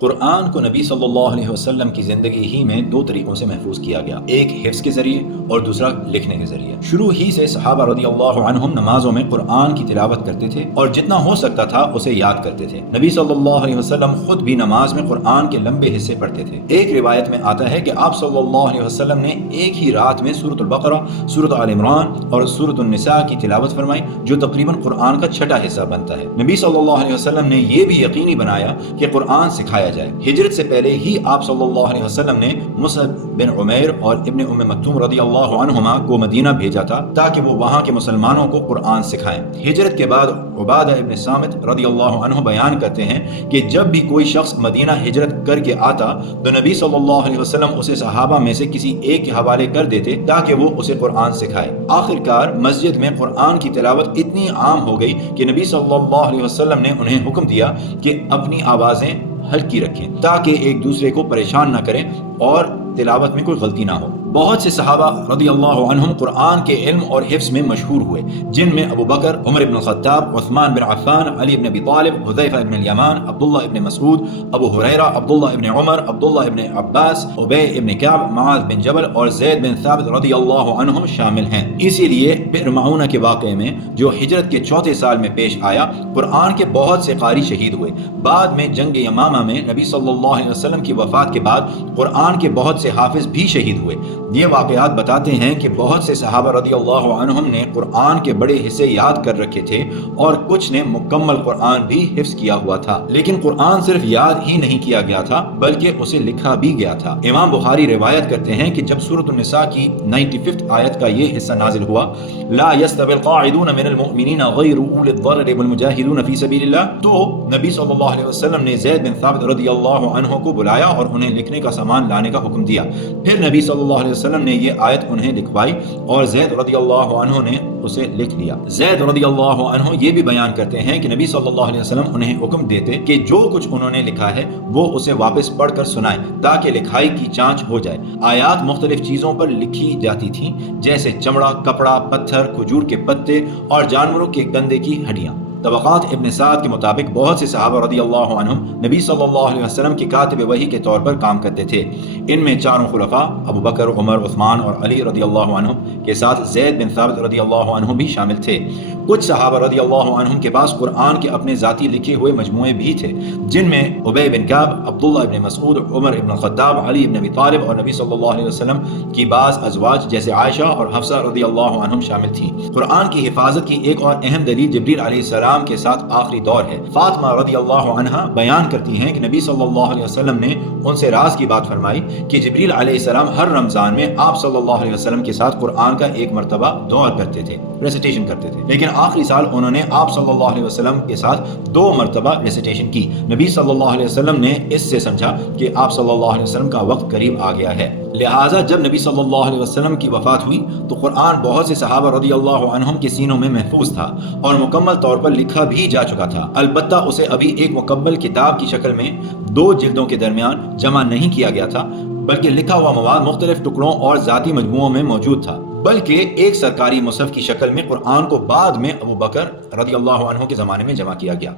قرآن کو نبی صلی اللہ علیہ وسلم کی زندگی ہی میں دو طریقوں سے محفوظ کیا گیا، ایک حفظ کے ذریعے اور دوسرا لکھنے کے ذریعے۔ شروع ہی سے صحابہ رضی اللہ عنہم نمازوں میں قرآن کی تلاوت کرتے تھے اور جتنا ہو سکتا تھا اسے یاد کرتے تھے۔ نبی صلی اللہ علیہ وسلم خود بھی نماز میں قرآن کے لمبے حصے پڑھتے تھے۔ ایک روایت میں آتا ہے کہ آپ صلی اللہ علیہ وسلم نے ایک ہی رات میں سورۃ البقرہ، سورۃ آل عمران اور سورۃ النساء کی تلاوت فرمائی، جو تقریباً قرآن کا چھٹا حصہ بنتا ہے۔ نبی صلی اللہ علیہ وسلم نے یہ بھی یقینی بنایا کہ قرآن سکھایا جائے۔ ہجرت سے پہلے ہی آپ صلی اللہ علیہ وسلم نے مصعب بن عمیر اور ابن ام مکتوم رضی اللہ عنہما کو مدینہ بھیجا تھا تاکہ وہ وہاں کے مسلمانوں کو قرآن سکھائیں۔ ہجرت کے بعد عبادہ ابن صامت رضی اللہ عنہ بیان کرتے ہیں کہ جب بھی کوئی شخص مدینہ ہجرت کر کے آتا تو نبی صلی اللہ علیہ وسلم اسے صحابہ میں سے کسی ایک کے حوالے کر دیتے تاکہ وہ اسے قرآن سکھائے۔ آخرکار مسجد میں قرآن کی تلاوت اتنی عام ہو گئی کہ نبی صلی اللہ علیہ وسلم نے انہیں حکم دیا کہ اپنی آوازیں ہلکی رکھیں تاکہ ایک دوسرے کو پریشان نہ کریں اور تلاوت میں کوئی غلطی نہ ہو۔ بہت سے صحابہ رضی اللہ عنہم قرآن کے علم اور حفظ میں مشہور ہوئے، جن میں ابو بکر، عمر بن الخطاب، عثمان بن عفان، علی بن ابی طالب، حذیفہ بن الیمان، عبداللہ ابن مسعود، ابو ہریرہ، عبداللہ ابن عمر، عبداللہ ابن عباس، ابی ابن کعب، معاذ بن جبل اور زید بن ثابت رضی اللہ عنہم شامل ہیں۔ اسی لیے بئر معونہ کے واقعے میں جو ہجرت کے چوتھے سال میں پیش آیا، قرآن کے بہت سے قاری شہید ہوئے۔ بعد میں جنگ یمامہ میں نبی صلی اللہ علیہ وسلم کی وفات کے بعد قرآن کے بہت سے حافظ بھی شہید ہوئے۔ یہ واقعات بتاتے ہیں کہ بہت سے صحابہ رضی اللہ عنہم نے قرآن کے بڑے حصے یاد کر رکھے تھے اور کچھ نے مکمل قرآن بھی حفظ کیا ہوا تھا۔ لیکن قرآن صرف یاد ہی نہیں کیا گیا تھا بلکہ اسے لکھا بھی گیا تھا۔ امام بخاری روایت کرتے ہیں کہ جب سورۃ النساء کی 95 آیت کا یہ حصہ نازل ہوا، لا يستوي القاعدون من المؤمنین غیر اولی الضرر والمجاہدون فی سبیل اللہ، تو نبی صلی اللہ علیہ وسلم نے زید بن ثابت رضی اللہ عنہ کو بلایا اور انہیں لکھنے کا سامان لانے کا حکم دیا۔ پھر نبی صلی اللہ علیہ وسلم نے یہ آیت انہیں لکھوائی اور زید رضی اللہ عنہ نے اسے لکھ لیا۔ زید رضی اللہ عنہ یہ بھی بیان کرتے ہیں کہ نبی صلی اللہ علیہ وسلم انہیں حکم دیتے کہ جو کچھ انہوں نے لکھا ہے وہ اسے واپس پڑھ کر سنائیں تاکہ لکھائی کی جانچ ہو جائے۔ آیات مختلف چیزوں پر لکھی جاتی تھیں، جیسے چمڑا، کپڑا، پتھر، کھجور کے پتے اور جانوروں کے گندے کی ہڈیاں۔ طبقات ابن سعد کے مطابق بہت سے صحابہ رضی اللہ عنہم نبی صلی اللہ علیہ وسلم کے کاتب وحی کے طور پر کام کرتے تھے۔ ان میں چاروں خلفاء ابو بکر، عمر، عثمان اور علی رضی اللہ عنہم کے ساتھ زید بن ثابت رضی اللہ عنہ بھی شامل تھے۔ کچھ صحابہ رضی اللہ عنہم کے پاس قرآن کے اپنے ذاتی لکھے ہوئے مجموعے بھی تھے، جن میں ابی بن کعب، عبداللہ ابن مسعود، عمر ابن الخطاب، علی ابن ابی طالب اور نبی صلی اللہ علیہ وسلم کی بعض ازواج جیسے عائشہ اور حفصہ رضی اللہ عنہم شامل تھیں۔ قرآن کی حفاظت کی ایک اور اہم دلیل جبریل علیہ السلام کے ساتھ آخری دور ہے۔ فاطمہ رضی اللہ عنہا بیان کرتی ہیں کہ نبی صلی اللہ علیہ وسلم نے ان سے راز کی بات فرمائی کہ جبریل علیہ السلام ہر رمضان میں آپ صلی اللہ علیہ وسلم کے ساتھ قرآن کا ایک مرتبہ دور کرتے تھے، ریسیٹیشن کرتے تھے، لیکن آخری سال انہوں نے آپ صلی اللہ علیہ وسلم کے ساتھ 2 مرتبہ ریسیٹیشن کی۔ نبی صلی اللہ علیہ وسلم نے اس سے سمجھا کہ آپ صلی اللہ علیہ وسلم کا وقت قریب آ گیا ہے، لہٰذا جب نبی صلی اللہ علیہ وسلم کی وفات ہوئی تو قرآن بہت سے صحابہ رضی اللہ عنہم کے سینوں میں محفوظ تھا اور مکمل طور پر لکھا بھی جا چکا تھا، البتہ اسے ابھی ایک مکمل کتاب کی شکل میں 2 جلدوں کے درمیان جمع نہیں کیا گیا تھا، بلکہ لکھا ہوا مواد مختلف ٹکڑوں اور ذاتی مجموعوں میں موجود تھا۔ بلکہ ایک سرکاری مصحف کی شکل میں قرآن کو بعد میں ابو بکر رضی اللہ عنہ کے زمانے میں جمع کیا گیا۔